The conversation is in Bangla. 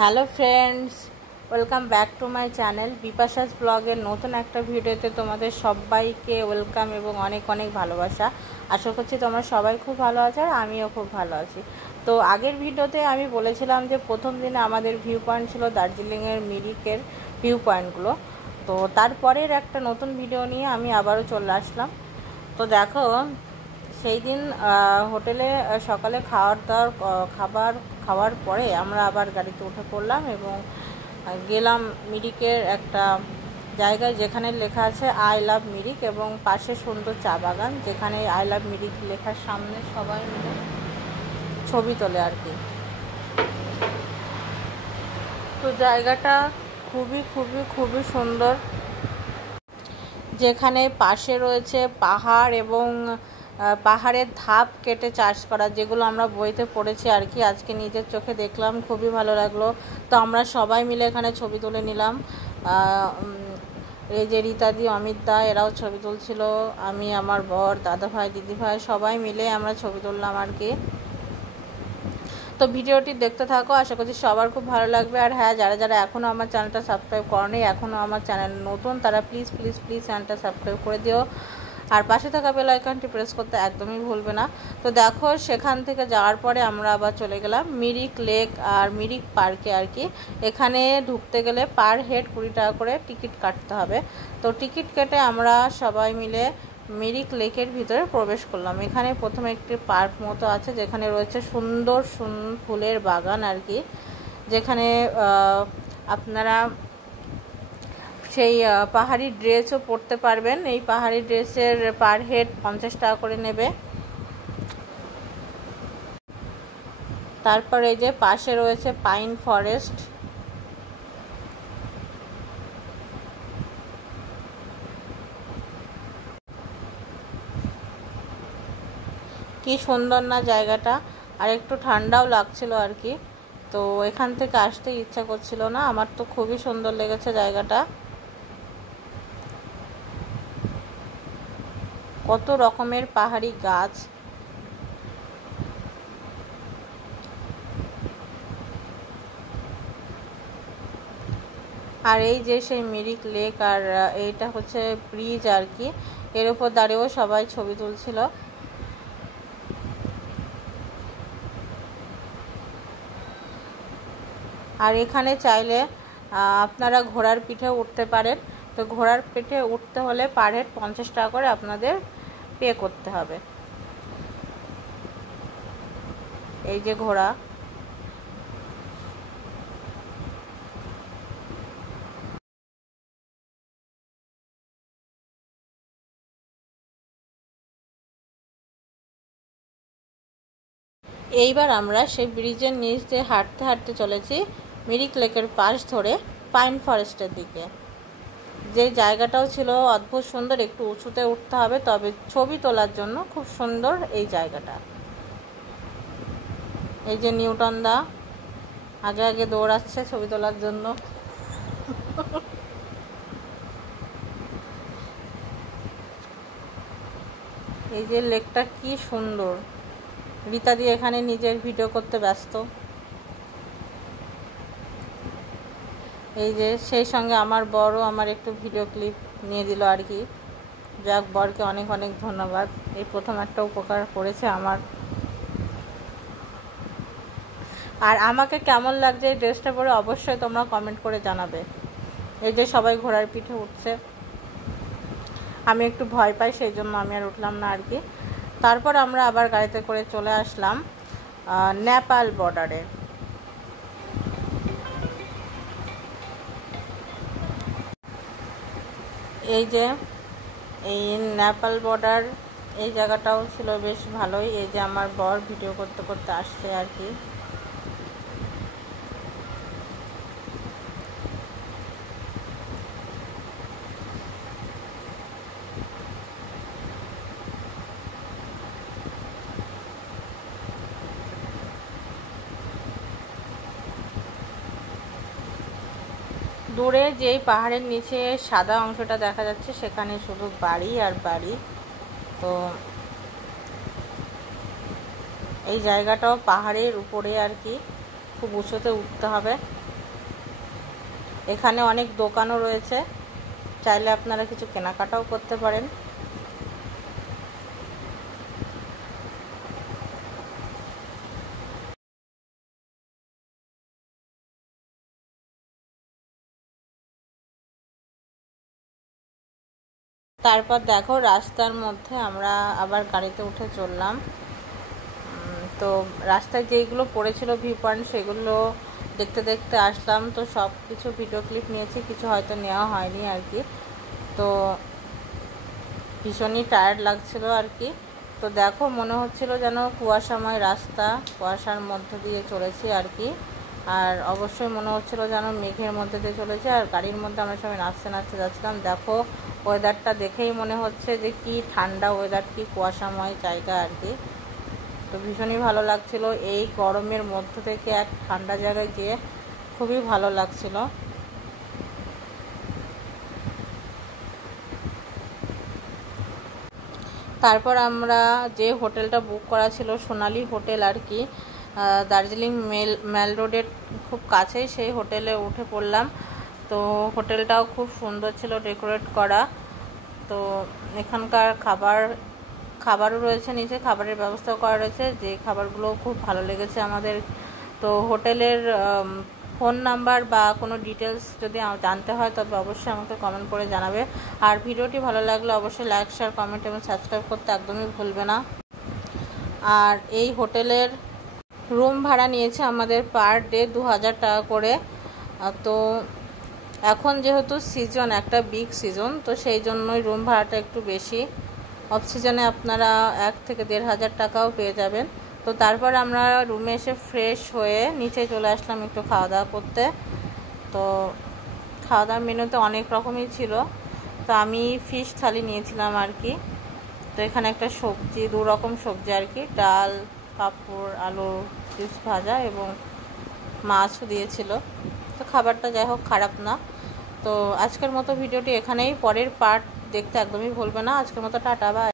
Hello friends, welcome back to my channel Bipasha's ব্লগের নতুন একটা ভিডিওতে তোমাদের সবাইকে ওয়েলকাম এবং অনেক অনেক ভালোবাসা। আশা করছি তোমরা সবাই খুব ভালো আছো আর আমিও খুব ভালো আছি। তো আগের ভিডিওতে আমি বলেছিলাম যে প্রথম দিনে আমাদের ভিউ পয়েন্ট ছিল দার্জিলিংয়ের মিরিকের ভিউ পয়েন্টগুলো। তো তারপরের একটা নতুন ভিডিও নিয়ে আমি আবারও চলে আসলাম। তো দেখো, সেই দিন হোটেলে সকালে খাওয়ার পরে আমরা আবার গাড়িতে উঠে পড়লাম এবং গেলাম মিরিকের একটা জায়গায় যেখানে লেখা আছে আই লাভ মিরিক এবং পাশে সুন্দর চা বাগান, যেখানে আই লাভ মিরিক লেখার সামনে সবাই মিলে ছবি তোলে আর কি। তো জায়গাটা খুবই খুবই খুবই সুন্দর, যেখানে পাশে রয়েছে পাহাড় এবং পাহাড়ের ধাপ কেটে চাষ করা, যেগুলো আমরা বইতে পড়েছি আর কি। আজকে নিজের চোখে দেখলাম, খুবই ভালো লাগলো। তো আমরা সবাই মিলে এখানে ছবি তুলে নিলাম। এই যে রীতাদি, অমিত দা, এরাও ছবি তুলছিল। আমি, আমার বর, দাদা ভাই, দিদি ভাই সবাই মিলে আমরা ছবি তুললাম আর কি। তো ভিডিওটি দেখতে থাকো, আশা করছি সবার খুব ভালো লাগবে। আর হ্যাঁ, যারা যারা এখনও আমার চ্যানেলটা সাবস্ক্রাইব করেনি, এখনও আমার চ্যানেল নতুন, তারা প্লিজ প্লিজ প্লিজ চ্যানেলটা সাবস্ক্রাইব করে দিও আর পাশে থাকা বেল আইকনটি প্রেস করতে একদমই ভুলবে না। তো দেখো, সেখান থেকে যাওয়ার পরে আমরা আবার চলে গেলাম মিরিক লেক আর মিরিক পার্কে আর কি। এখানে ঢুকতে গেলে পার হেড 20 টাকা করে টিকিট কাটতে হবে। তো টিকিট কেটে আমরা সবাই মিলে মিরিক লেকের ভিতরে প্রবেশ করলাম। এখানে প্রথমে একটি পার্ক মতো আছে, যেখানে রয়েছে সুন্দর ফুলের বাগান আর কি, যেখানে আপনারা সেই পাহাড়ি ড্রেসও পরতে পারবেন। এই পাহাড়ি ড্রেসের পার হেড 50 টাকা করে নেবে। তারপর এই যে পাশে রয়েছে পাইন ফরেস্ট। কি সুন্দর না জায়গাটা, আর একটু ঠান্ডাও লাগছিল আর কি। তো এখান থেকে আসতে ইচ্ছা করছিল না, আমার তো খুবই সুন্দর লেগেছে জায়গাটা। কত রকমের পাহাড়ি গাছ, আর এই যে সেই মিরিক লেক, আর এইটা হচ্ছে ব্রিজ আর কি। এর উপর দাঁড়িয়েও সবাই ছবি তুলছিল। আর এখানে চাইলে আপনারা ঘোড়ার পিঠে উঠতে পারেন। তো ঘোড়ার পিঠে উঠতে হলে পার হেড 50 টাকা করে আপনাদের পে করতে হবে। এই যে ঘোড়া, এইবার আমরা সেই ব্রিজের নিচ দিয়ে হাঁটতে হাঁটতে চলেছি মিরিক লেকের পাশ ধরে পাইন ফরেস্টের দিকে। যে জায়গাটাও ছিল অদ্ভুত সুন্দর, একটু উঁচুতে উঠতে হবে, তবে ছবি তোলার জন্য খুব সুন্দর এই জায়গাটা। এই যে নিউটন দা আগে আগে দৌড়াচ্ছে ছবি তোলার জন্য। এই যে লেকটা কি সুন্দর। রীতাদি এখানে নিজের ভিডিও করতে ব্যস্ত। এই যে সেই সঙ্গে আমার বড় আমার একটু ভিডিও ক্লিপ নিয়ে দিল আর কি। যাক, বরকে অনেক অনেক ধন্যবাদ, এই প্রথম একটা উপকার করেছে আমার। আর আমাকে কেমন লাগছে এই ড্রেসটা পরে অবশ্যই তোমরা কমেন্ট করে জানাবে। এই যে সবাই ঘোড়ার পিঠে উঠছে, আমি একটু ভয় পাই, সেই জন্য আমি আর উঠলাম না আর কি। তারপর আমরা আবার গাড়িতে করে চলে আসলাম নেপাল বর্ডারে। এই যে এই নেপাল বর্ডার, এই জায়গাটাও ছিল বেশ ভালোই। এই যে আমার বর ভিডিও করতে করতে আসছে আর কি। দূরে যেই পাহাড়ের নিচে সাদা অংশটা দেখা যাচ্ছে, সেখানে শুধু বাড়ি আর বাড়ি। তো এই জায়গাটাও পাহাড়ের উপরে আর কি, খুব উঁচুতে উঠতে হবে। এখানে অনেক দোকানও রয়েছে, চাইলে আপনারা কিছু কেনাকাটাও করতে পারেন। তারপর দেখো রাস্তার মধ্যে আমরা আবার গাড়িতে উঠে চললাম। তো রাস্তায় যেইগুলো পড়েছিল ভিউ পয়েন্ট সেগুলো দেখতে দেখতে আসলাম। তো সব কিছু ভিডিও ক্লিপ নিয়েছি, কিছু হয়তো নেওয়া হয়নি আর কি। তো ভীষণই টায়ার্ড লাগছিল আর কি। তো দেখো মনে হচ্ছিল যেন কুয়াশাময় রাস্তা, কুয়াশার মধ্য দিয়ে চলেছি আর কি। আর অবশ্যই মনে হচ্ছিল যেন মেঘের মধ্যে দিয়ে চলেছে। আর গাড়ির মধ্যে আমরা সবাই নাচতে নাচতে যাচ্ছিলাম। দেখো ওয়েদারটা দেখেই মনে হচ্ছে যে কি ঠান্ডা ওয়েদার, কি কুয়াশাময় জায়গা আর কি। তো ভীষণই ভালো লাগছিল, এই গরমের মধ্য থেকে এক ঠান্ডা জায়গায় গিয়ে খুবই ভালো লাগছিল। তারপর আমরা যে হোটেলটা বুক করা ছিল সোনালি হোটেল আর কি, দার্জিলিং মেল রোডের খুব কাছেই সেই হোটেলে উঠে পড়লাম। তো হোটেলটাও খুব সুন্দর ছিল, ডেকোরেট করা। তো এখানকার খাবারও রয়েছে, নিচে খাবারের ব্যবস্থাও করা রয়েছে, যে খাবারগুলো খুব ভালো লেগেছে আমাদের। তো হোটেলের ফোন নাম্বার বা কোনো ডিটেলস যদি জানতে হয় তবে অবশ্যই আমাকে কমেন্ট করে জানাবে। আর ভিডিওটি ভালো লাগলে অবশ্যই লাইক, শেয়ার, কমেন্ট এবং সাবস্ক্রাইব করতে একদমই ভুলবে না। আর এই হোটেলের রুম ভাড়া নিয়েছে আমাদের পার ডে 2000 টাকা করে। তো এখন যেহেতু সিজন, একটা বিগ সিজন, তো সেই জন্যই রুম ভাড়াটা একটু বেশি। অফ সিজনে আপনারা 1 থেকে 1500 টাকাও পেয়ে যাবেন। তো তারপর আমরা রুমে এসে ফ্রেশ হয়ে নিচে চলে আসলাম একটু খাওয়া দাওয়া করতে। তো খাওয়া দাওয়ার মেনুতে অনেক রকমই ছিল। তো আমি ফিশ থালি নিয়েছিলাম আর কি। তো এখানে একটা সবজি, 2 রকম সবজি আর কি, ডাল, পাঁপড়, আলু চিপস ভাজা এবং মাছও দিয়েছিল। তো খাবারটা যাই হোক খারাপ না। তো আজকের মতো ভিডিওটি এখানেই, পরের পার্ট দেখতে একদমই ভুলবে না। আজকের মতো টাটা, বাই।